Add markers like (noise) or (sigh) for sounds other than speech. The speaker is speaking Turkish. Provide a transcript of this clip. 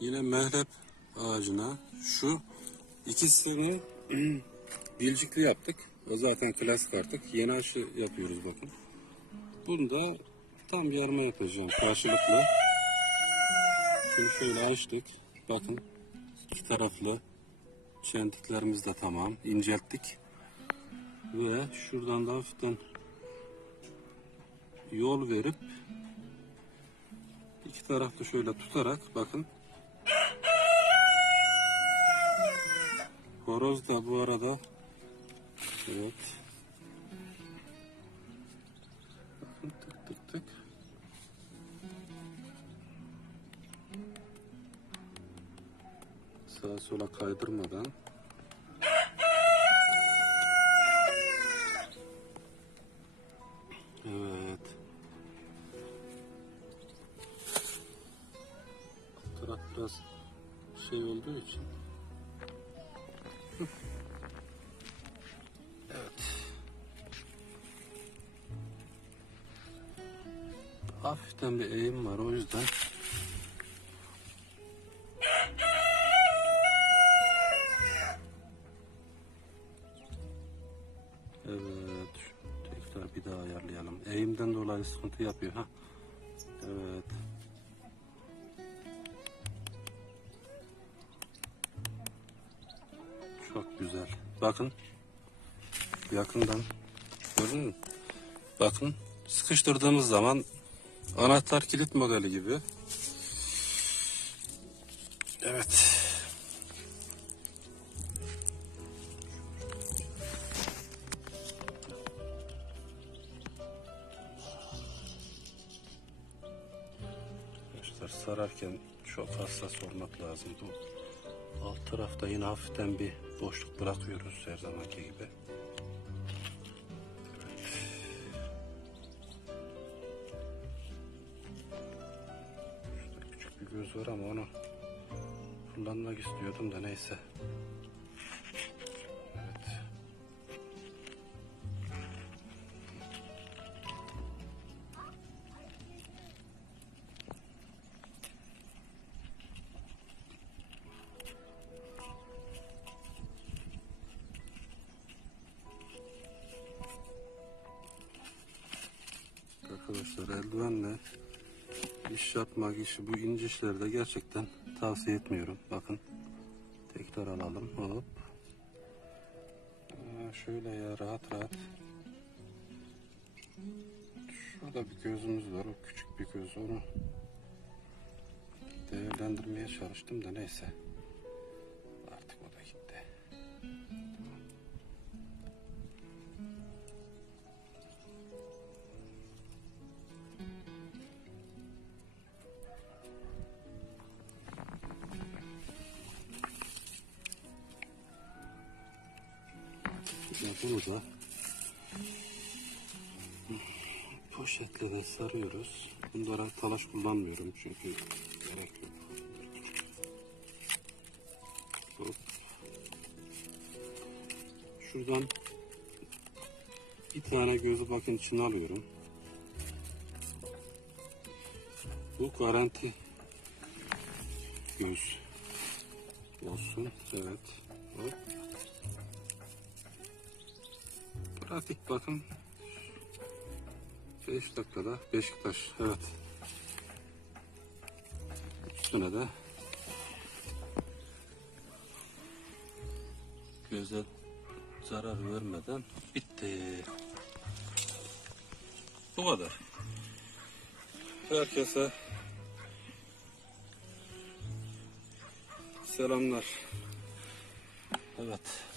Yine mehlep ağacına şu ikisini (clears throat) dilcikli yaptık. O zaten klasik artık. Yeni aşı yapıyoruz bakın. Bunda tam yarma yapacağım karşılıklı. Şunu şöyle açtık. Bakın iki taraflı çentiklerimiz de tamam. incelttik. Ve şuradan da hafiften yol verip iki tarafta şöyle tutarak bakın horoz da bu arada evet tık tık tık sağa sola kaydırmadan Evet. Taraf biraz şey olduğu için. Hı. Evet. Hafiften bir eğim var o yüzden. Evet. Tekrar bir daha ayarlayalım. Eğimden dolayı sıkıntı yapıyor. ha. Evet. Çok güzel. Bakın. Yakından. Gördün mü? Bakın. Sıkıştırdığımız zaman anahtar kilit modeli gibi. Evet. Arkadaşlar sararken çok hassas olmak lazım. Bu alt tarafta yine hafiften bir boşluk bırakıyoruz her zamanki gibi. Evet. Şurada küçük bir göz var ama onu kullanmak istiyordum da neyse. Arkadaşlar eldivenle iş yapmak işi bu ince işlerde gerçekten tavsiye etmiyorum. Bakın tekrar alalım hop. Aa, şöyle ya rahat rahat. Şurada bir gözümüz var o küçük bir göz onu değerlendirmeye çalıştım da neyse. Bunu da poşetle de sarıyoruz. Bunlara talaş kullanmıyorum çünkü gerek yok. Hop. Şuradan bir tane gözü bakın içine alıyorum. Bu garanti göz olsun. Evet. Hop. Pratik bakın. 5 dakikada Beşiktaş. Evet. Üstüne de göze zarar vermeden bitti. Bu kadar. Herkese selamlar. Evet.